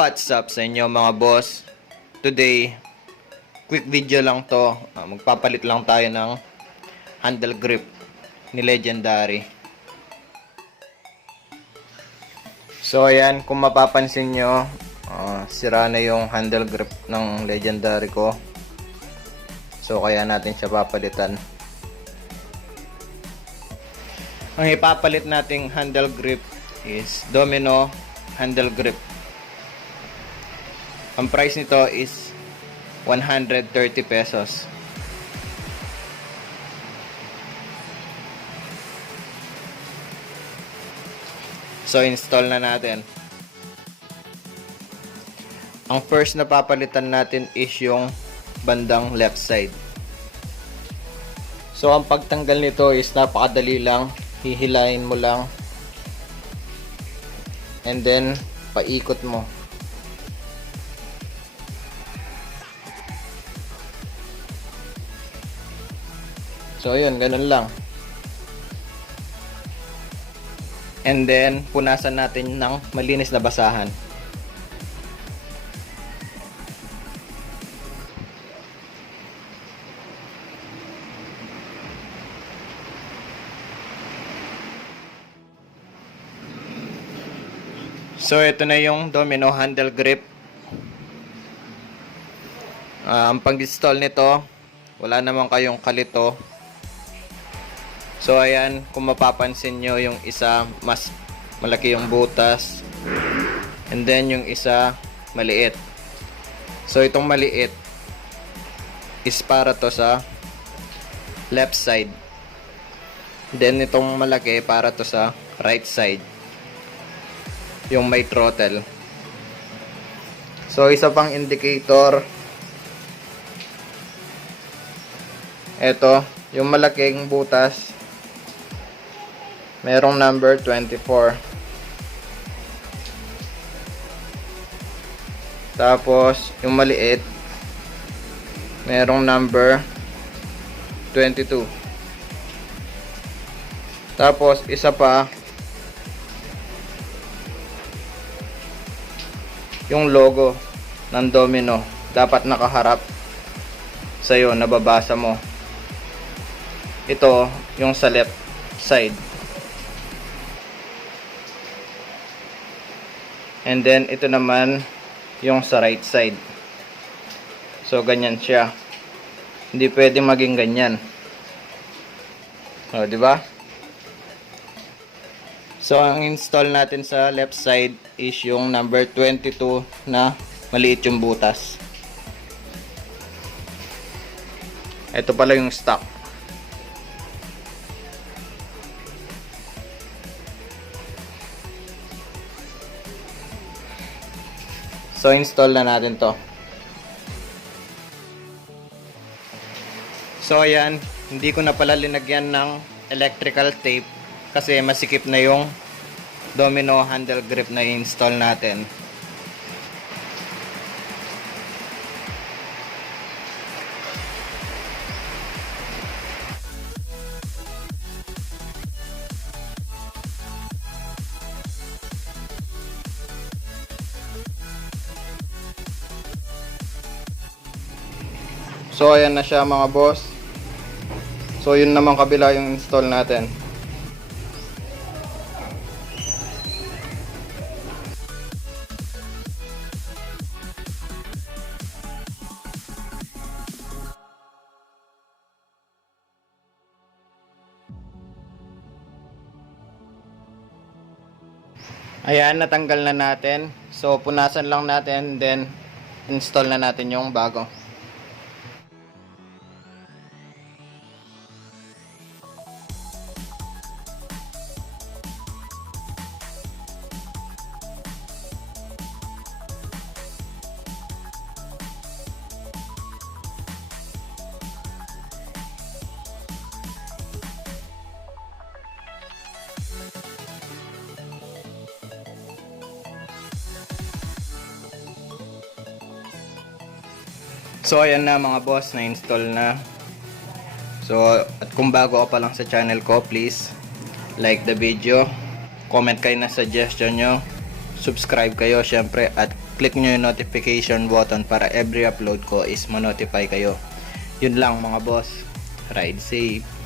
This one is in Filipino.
What's up sa inyo mga boss? Today, quick video lang to. Magpapalit lang tayo ng handle grip ni Legendary. So ayan, kung mapapansin nyo, sira na yung handle grip ng Legendary ko. So kaya natin siya papalitan. Ang ipapalit nating handle grip is Domino handle grip. Ang price nito is 130 pesos. So install na natin. Ang first na papalitan natin is yung bandang left side. So ang pagtanggal nito is napakadali lang. Hihilahin mo lang. And then paikot mo. So yun, ganun lang. And then punasan natin ng malinis na basahan. So ito na yung Domino handle grip. Ang pag-install nito, wala naman kayong kalito. So ayan, kung mapapansin nyo, yung isa mas malaki yung butas, and then yung isa maliit. So itong maliit is para to sa left side, then itong malaki para to sa right side, yung may throttle. So isa pang indicator, eto, yung malaking butas, merong number 24. Tapos yung maliit, merong number 22. Tapos isa pa, yung logo ng Domino dapat nakaharap sa'yo, nababasa mo. Ito yung sa left side. And then ito naman yung sa right side. So ganyan siya. Hindi pwedeng maging ganyan. O, di ba? So ang install natin sa left side is yung number 22 na maliit yung butas. Ito pala yung stock. So install na natin to. So ayan, hindi ko na pala linagyan ng electrical tape kasi masikip na yung Domino handle grip na i-install natin. So ayan na siya mga boss. So yun naman kabila yung install natin. Ayan, natanggal na natin. So punasan lang natin, then install na natin yung bago. So ayan na mga boss, na-install na. So at kung bago ka pa lang sa channel ko, please like the video, comment kayo na suggestion nyo, subscribe kayo syempre at click nyo yung notification button para every upload ko is ma-notify kayo. Yun lang mga boss. Ride safe.